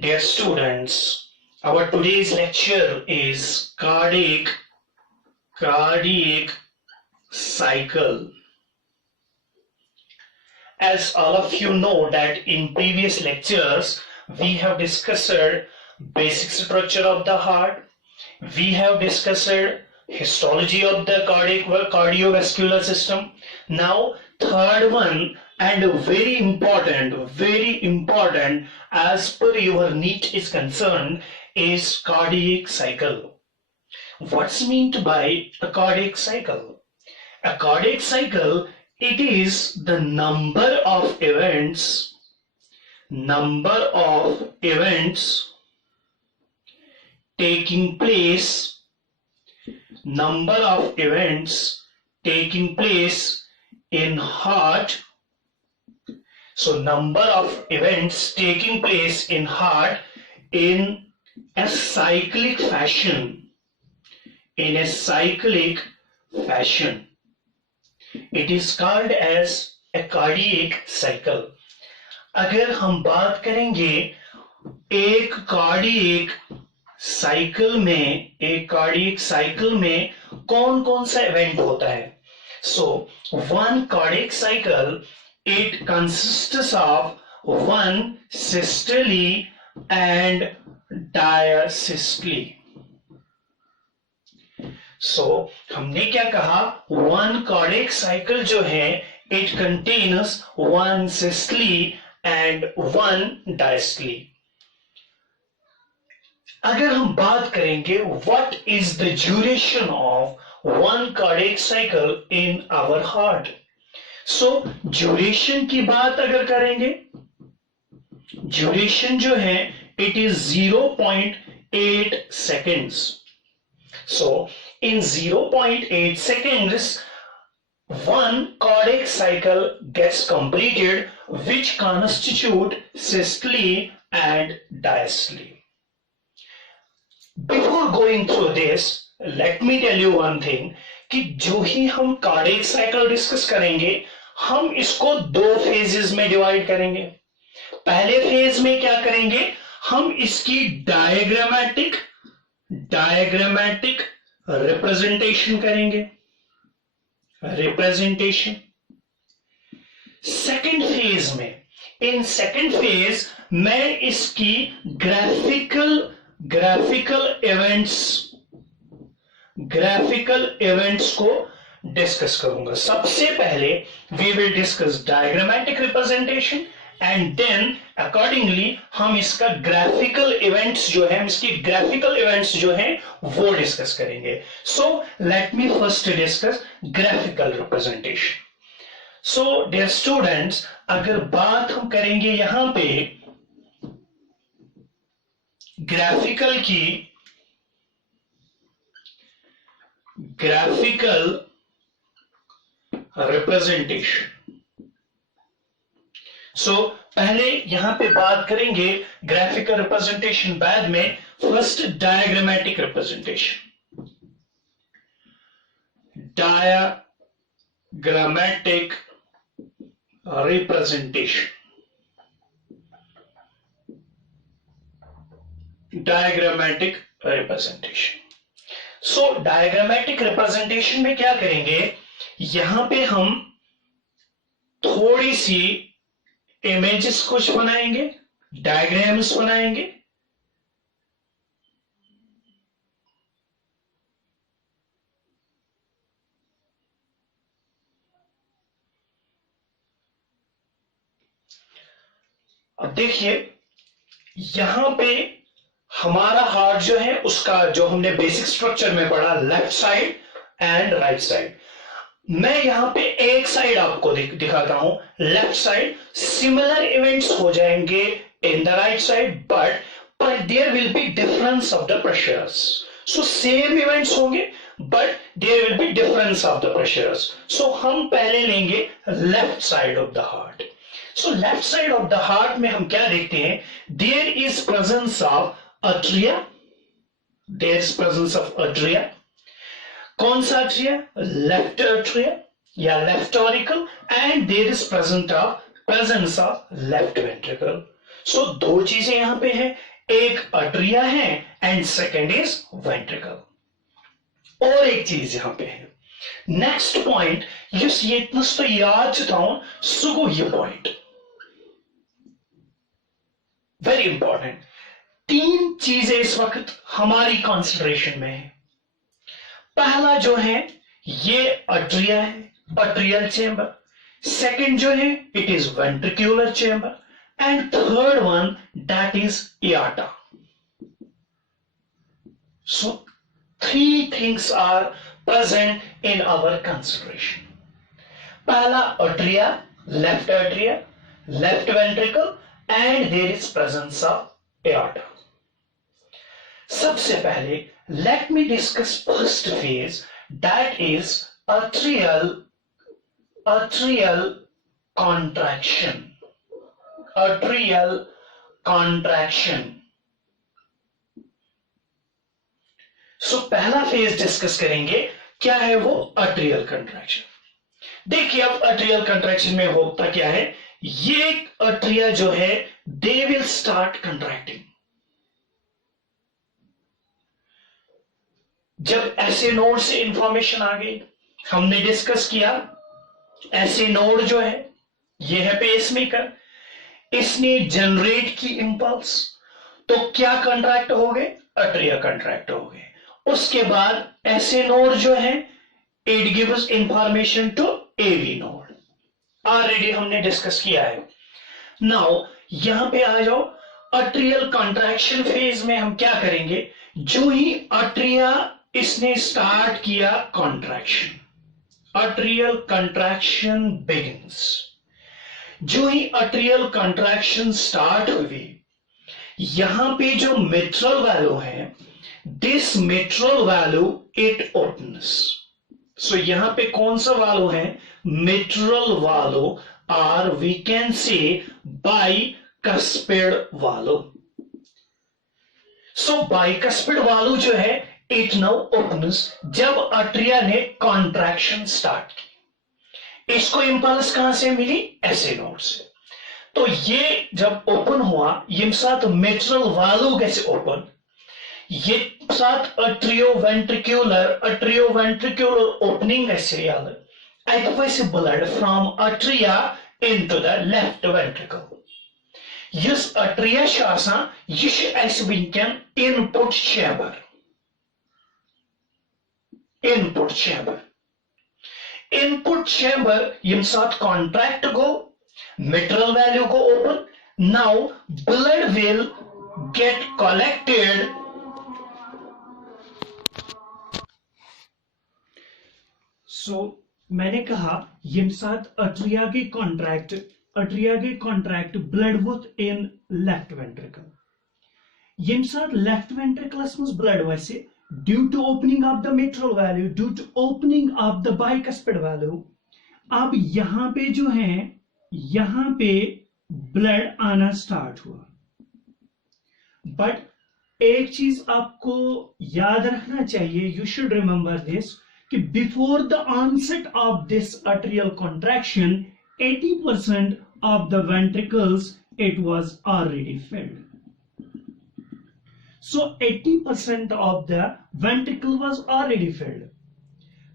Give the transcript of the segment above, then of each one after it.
Dear students, our today's lecture is cardiac cycle. As all of you know that in previous lectures we have discussed basic structure of the heart, we have discussed histology of the cardiovascular system. Now third one, and very important as per your NEET is concerned, is cardiac cycle. What's meant by a cardiac cycle? A cardiac cycle, it is the number of events taking place in heart. So number of events taking place in heart in a cyclic fashion. It is called as a cardiac cycle. अगर हम बात करेंगे एक cardiac cycle में कौन कौन सा event होता है. So one cardiac cycle, it consists of one systole and diastole. So हमने क्या कहा, one cardiac cycle जो है it contains one systole and one diastole. अगर हम बात करेंगे what is the duration of one cardiac cycle in our heart. So duration की बात अगर करेंगे, duration जो है it is 0.8 seconds. So in 0.8 seconds one cardiac cycle gets completed, which constitute systole and diastole. Before going through this, let me tell you one thing कि जो ही हम cardiac cycle discuss करेंगे हम इसको दो फेजेस में डिवाइड करेंगे. पहले फेज में क्या करेंगे, हम इसकी डायग्रामेटिक रिप्रेजेंटेशन करेंगे. सेकंड फेज में, इन सेकंड फेज मैं इसकी ग्राफिकल इवेंट्स को डिस्कस करूंगा. सबसे पहले we will discuss diagrammatic representation and then accordingly हम इसका ग्राफिकल इवेंट्स जो है वो डिस्कस करेंगे. So let me first discuss graphical representation. So dear students, अगर बात हम करेंगे यहां पे ग्राफिकल रिप्रेजेंटेशन. सो पहले यहां पे बात करेंगे ग्राफिकल रिप्रेजेंटेशन, बाद में first diagrammatic representation. Diagrammatic representation. So diagrammatic representation में क्या करेंगे, यहां पे हम थोड़ी सी इमेजेस कुछ बनाएंगे, डायग्राम्स बनाएंगे. अब देखिए यहां पे हमारा हार्ट जो है उसका जो हमने बेसिक स्ट्रक्चर में पढ़ा, left side and right side. मैं यहां पे एक साइड आपको दिखाता हूं, लेफ्ट साइड. सिमिलर इवेंट्स हो जाएंगे in the right side, but there will be difference of the pressures. So same events होंगे but there will be difference of the pressures. So हम पहले लेंगे left side of the heart. So left side of the heart में हम क्या देखते हैं, there is presence of atria. There is presence of atria. कौन सा atria? Left atria या left auricle, and there is presence of left ventricle. सो दो चीजें यहां पे है, एक अट्रिया है एंड सेकेंड इज वेंट्रिकल। और एक चीज यहां पे है, नेक्स्ट पॉइंट यस येतनस तो याद थवन सु गो ये पॉइंट वेरी इंपॉर्टेंट। तीन चीजें इस वक्त हमारी कंसिडरेशन में है। पहला जो है ये अट्रिया है, अट्रियल चेंबर। सेकंड जो है it is ventricular chamber and third one that is aorta. So three things are present in our consideration. पहला atria, left ventricle and there is presence of aorta. सबसे पहले let me discuss first phase that is atrial contraction. Atrial contraction. सो पहला phase discuss करेंगे, क्या है वो अट्रियल contraction. देखिए अब अट्रियल कंट्रैक्शन में होता क्या है, ये अट्रिया जो है दे विल स्टार्ट कंट्रैक्टिंग। जब ऐसे नोड से इंफॉर्मेशन आ गई, हमने डिस्कस किया ऐसे नोड जो है ये है पेसमेकर, इसने जनरेट की इंपल्स, तो क्या कंट्रैक्ट हो गए, अट्रिया कंट्रैक्ट हो गए। उसके बाद ऐसे नोड जो है it gives information to AV node, already हमने डिस्कस किया है। नाउ यहां पे आ जाओ, अट्रियल कंट्रैक्शन फेज में हम क्या करेंगे, जो ही अट्रिया इसने स्टार्ट किया कॉन्ट्रैक्शन, अट्रियल कंट्रैक्शन बिगिंस। जो ही अट्रियल कंट्रैक्शन स्टार्ट हुई, यहां पे जो मिट्रल वैल्यू है, this mitral value it opens. So यहां पे कौन सा वैल्यू है, मिट्रल वैल्यू और we can say bicuspid value. So bicuspid value जो है इट नाउ ओपन्स जब अट्रिया ने कॉन्ट्रैक्शन स्टार्ट की। इसको इंपल्स कहां से मिली, ऐसे नोड से। तो ये जब ओपन हुआ, ये साथ मिट्रल वैल्यू कैसे ओपन, ये साथ अट्रियोवेंट्रिकुलर ओपनिंग ऐसे advise blood from atria into the left ventricle. Yus atria shasa yish as winken input chamber. Input chamber yim sath contract go, mitral value go open. Now blood will get collected. So मैंने कहा यम साथ atria के contract blood वुथ in left ventricle. यम साथ लेफ्ट ventricles में blood वैसे due to opening of the mitral value, due to opening of the bicuspid value, अब यहां पे जो है यहां पे ब्लड आना स्टार्ट हुआ। बट एक चीज आपको याद रखना चाहिए, यू शुड रिमेंबर दिस, कि before the onset of this atrial contraction 80% of the ventricles it was already filled. So 80% of the ventricle was already filled.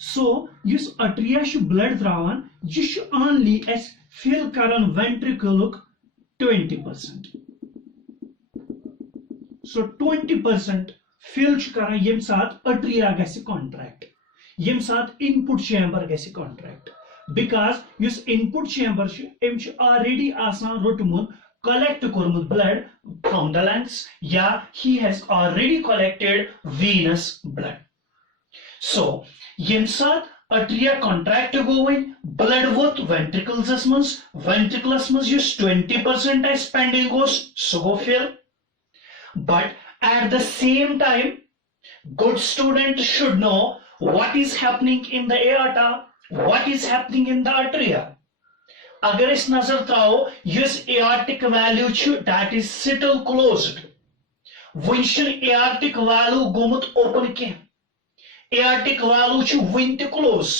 So yus atria shu blood thrawan yus only as fill karan ventricle 20%. So 20% fill shu karan yem sath atria gesi contract, यम साथ input chamber कैसे contract, because युस input chamber already आसान रोटमुत collect कोरमुत blood from the lungs, या he has already collected venous blood. So यम साथ अट्रिया कॉन्ट्रैक्ट गोवन ब्लड वोत वेंट्रिकल्स मज युस 20% स्पेंडिंग गोस सो गो fill. But at the same time good student should know what is happening in the aorta, what is happening in the atria. अगर इस नजर त्राओ यस aortic value छु that is still closed, वंशन aortic value गोमुत open के, aortic value छु वंत close,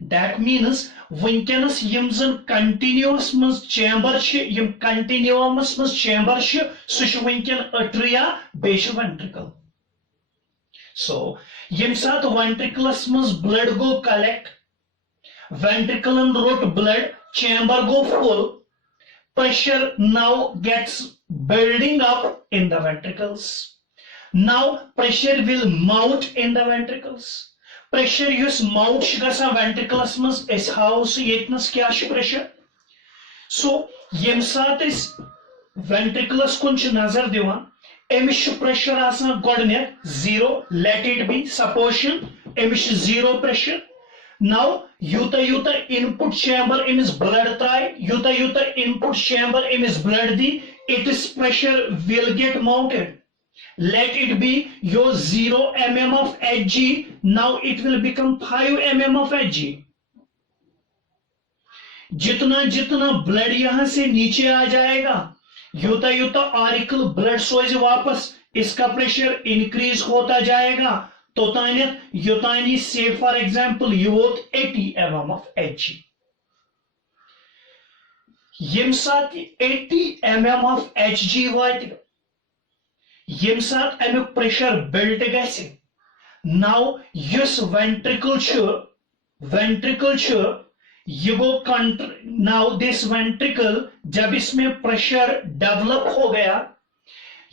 That means winkenas yim zan continuous mans chamber yim continuous mans chamber such winken atria base ventricle. So yim sat ventriculus mans blood go collect, ventricle and wrote blood, chamber go full, pressure now gets building up in the ventricles. Now pressure will mount in the ventricles. Pressure yus mount gasa ventriculus mans is house yetnas kya pressure. So yem sat is ventriculus kunch nazar divan, emish pressure asan godne 0, let it be, supposition emish 0 pressure. Now yuta input chamber is blood try, yuta input chamber is blood di, its pressure will get mounted. Let it be your 0 mm of Hg, now it will become 5 mm of Hg. जितना blood यहां से नीचे आ जाएगा, युता article blood सोज वापस, इसका pressure increase होता जाएगा, तो युतानी से फॉर एग्जांपल यू वोट 80 mm of Hg. यम साथ 80 mm of Hg वाट, यम साथ अमुक प्रेशर बिल्ट गसे. नाउ यस वेंट्रिकल ये गो नाउ दिस वेंट्रिकल जब इसमें प्रेशर डेवलप हो गया,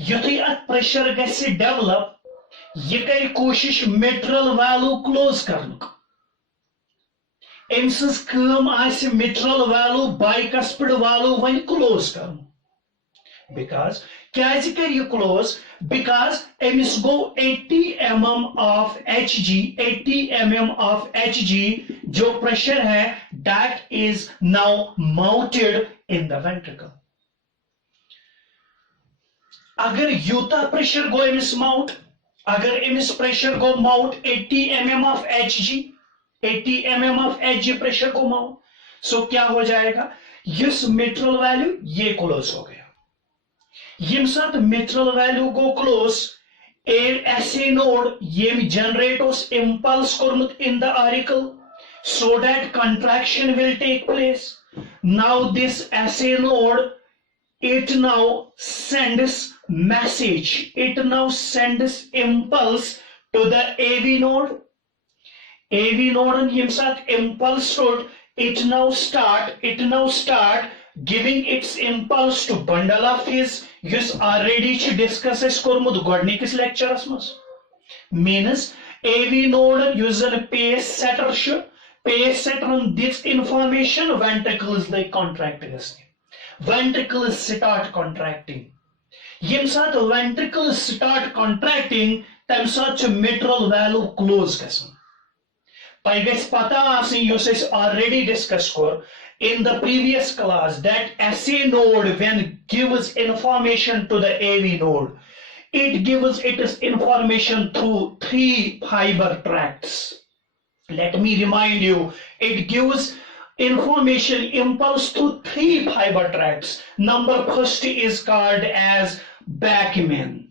युथी अत प्रेशर गसे डेवलप, ये कर कोशिश मिट्रल वैल्यू क्लोज करनुक. अमस कम आसि मिट्रल वैल्यू बाइकस्पिड वैल्यू वन क्लोज करनु. Because कैसे कर ये क्लोज? Because अमस गो 80 mm of Hg, 80 mm of Hg जो प्रेशर है, that is now mounted in the ventricle. अगर यूता प्रेशर गो अमस माउंट, अगर अमस प्रेशर गो mount 80 mm of Hg, 80 mm of Hg pressure को माउंट, सो क्या हो जाएगा? यस मिट्रल वैल्यू ये क्लोज हो गया. यम साथ मिट्रल वैल्यू गो क्लोज, ऐसे नोड ये जनरेट उस इम्पल्स कोरमुत in the article, so that contraction will take place. Now this assay node, it now sends message, it now sends impulse to the AV node. AV node and yimsat impulse node, it now start giving its impulse to bundle of his yus already discusses kormud godnikis lectures mas. Means AV node user pace setter on this information, ventricles like contracting. Ventricles start contracting. Yem sat ventricles start contracting, tam such mitral valve close gasan. Paigas pata asin uses already discussed in the previous class that SA node when gives information to the AV node, it gives its information through 3 fiber tracts. Let me remind you, it gives information impulse to 3 fiber tracts. Number first is called as Bachmann.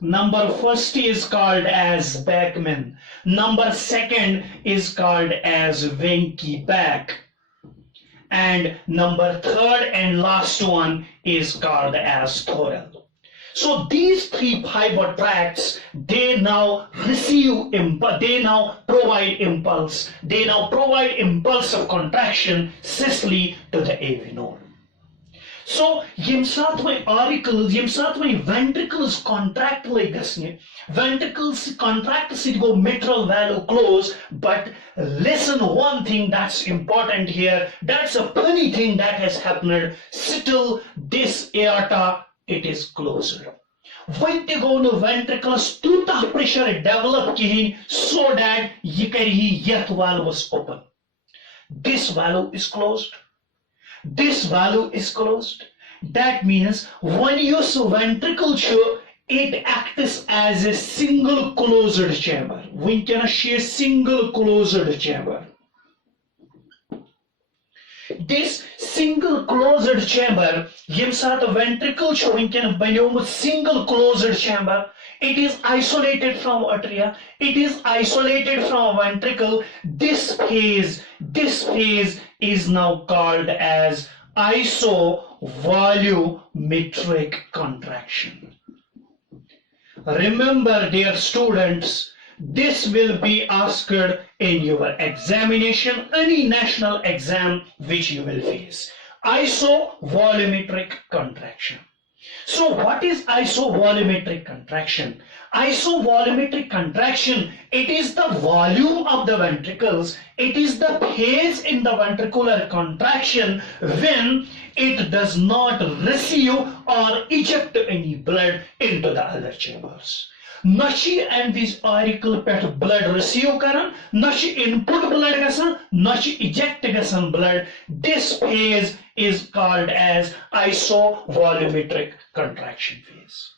Number first is called as Bachmann. Number second is called as Wenckebach. And number third and last one is called as Thorel. So these 3 fiber tracts, they now provide impulse. They now provide impulse of contraction sysly to the AV node. So yem sat mein auricles, yem sat mein ventricles contract like gasne. Ventricles contract sit go mitral valve close. But listen, one thing that's important here. That's a funny thing that has happened. Still this aorta, it is closed. When they go to ventricles, tuta pressure develop kihin so that yikari yet valve was open. This valve is closed. This valve is closed. That means when you use ventricle show, it acts as a single closed chamber. We can share single closed chamber. This single closed chamber, yem sat ventricle showing can banyo single closed chamber. It is isolated from atria. It is isolated from ventricle. This phase is now called as isovolumetric contraction. Remember, dear students, this will be asked in your examination, any national exam which you will face. Isovolumetric contraction. So what is isovolumetric contraction? Isovolumetric contraction, it is the volume of the ventricles, it is the phase in the ventricular contraction when it does not receive or eject any blood into the other chambers. Na chi envis auricle pet blood receive karan, na chi input blood gasan, na chi eject gasan blood. This phase is called as isovolumetric contraction phase.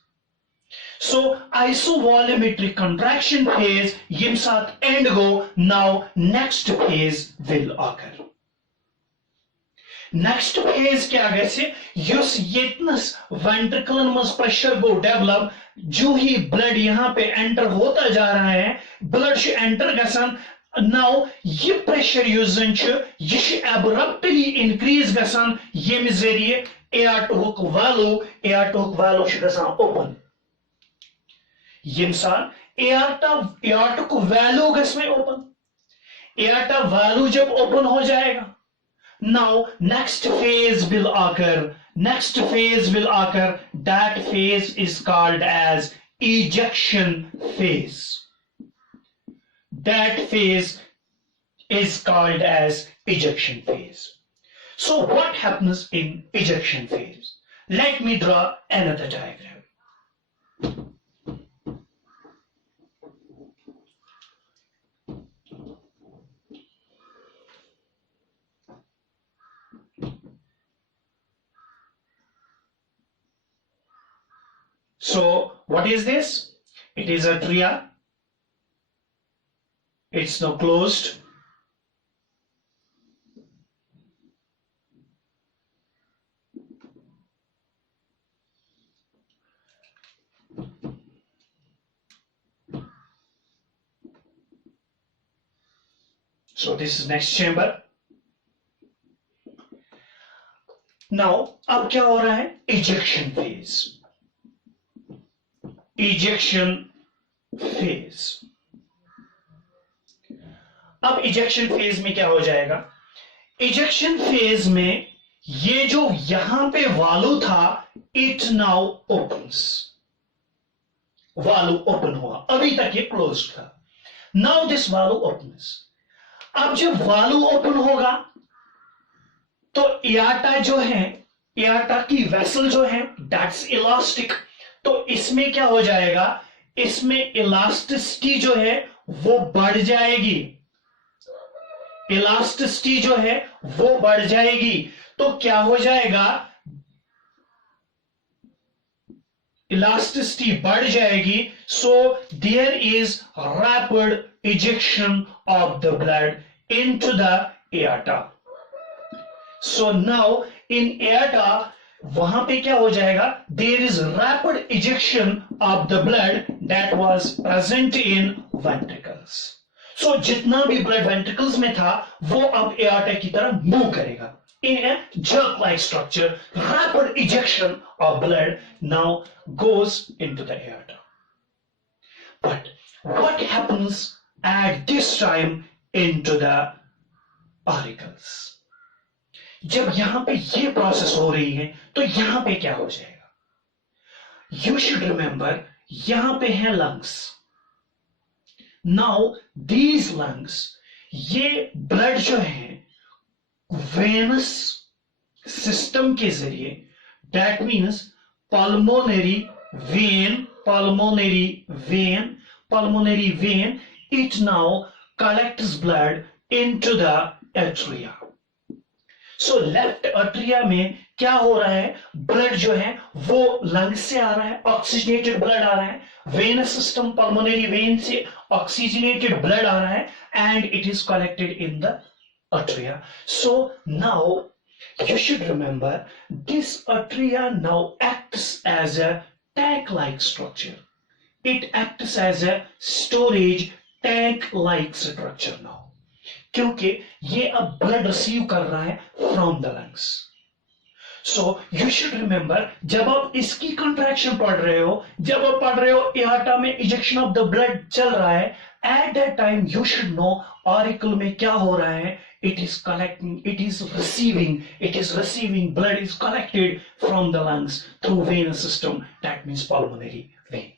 So isovolumetric contraction phase yim sat end go, now next phase will occur. Next phase क्या गए use येतनस वेंट्रिकलन मस pressure गो develop जो ही blood यहाँ पे enter होता जा रहा है ब्लड छ एंटर गसन नाउ ये प्रेशर युस जन छ ये छ एब्रप्टली इंक्रीज गसन येम जरिए एआर्टिक वाल्व छ गसन ओपन येम सान एआर्टिक वाल्व गसन ओपन एआर्टा वाल्व जब ओपन हो जाएगा. Now next phase will occur. That phase is called as ejection phase. So what happens in ejection phase? Let me draw another diagram. So what is this? It is atria. It's now closed. So this is next chamber. Now अब क्या हो रहा है? Ejection phase. अब ejection phase में क्या हो जाएगा? इजेक्शन फेज में ये जो यहां पे वाल्व था it now opens. Valve open हुआ, अभी तक ये क्लोज था. Now this valve opens. अब जब वाल्व ओपन होगा तो एआर्टा जो है, एआर्टा की वेसल जो है दैट्स इलास्टिक. तो इसमें क्या हो जाएगा? इसमें इलास्टिसिटी जो है वो बढ़ जाएगी. इलास्टिसिटी जो है वो बढ़ जाएगी. तो क्या हो जाएगा? इलास्टिसिटी बढ़ जाएगी. So there is rapid ejection of the blood into the aorta. So now in aorta वहां पे क्या हो जाएगा? There is rapid ejection of the blood that was present in ventricles. So जितना भी ब्लड वेंट्रिकल्स में था वो अब एआर्टा की तरफ मूव करेगा in a jerk like structure. Rapid ejection of blood now goes into the aorta. But what happens at this time into the auricles? जब यहां पे ये प्रोसेस हो रही है तो यहां पे क्या हो जाएगा? यू शुड रिमेंबर यहां पे है लंग्स. नाउ दीज लंग्स, ये ब्लड जो है वेनस सिस्टम के जरिए, that means pulmonary vein, it now collects blood into the atria. So left atria में क्या हो रहा है? ब्लड जो है वो लंग से आ रहा है, ऑक्सीजनेटेड ब्लड आ रहा है. वेनस सिस्टम पल्मोनरी वेन से ऑक्सीजनेटेड ब्लड आ रहा है and it is collected in the atria. So now you should remember this atria now acts as a tank like structure. it acts as a storage tank like structure now, क्योंकि ये अब blood receive कर रहा है from the lungs. So you should remember, जब आप इसकी contraction पढ़ रहे हो, जब आप पढ़ रहे हो एआर्टा में इजेक्शन ऑफ द ब्लड चल रहा है, at that time you should know auricle में क्या हो रहा है. It is collecting, it is receiving blood is collected from the lungs through venous system, that means pulmonary vein.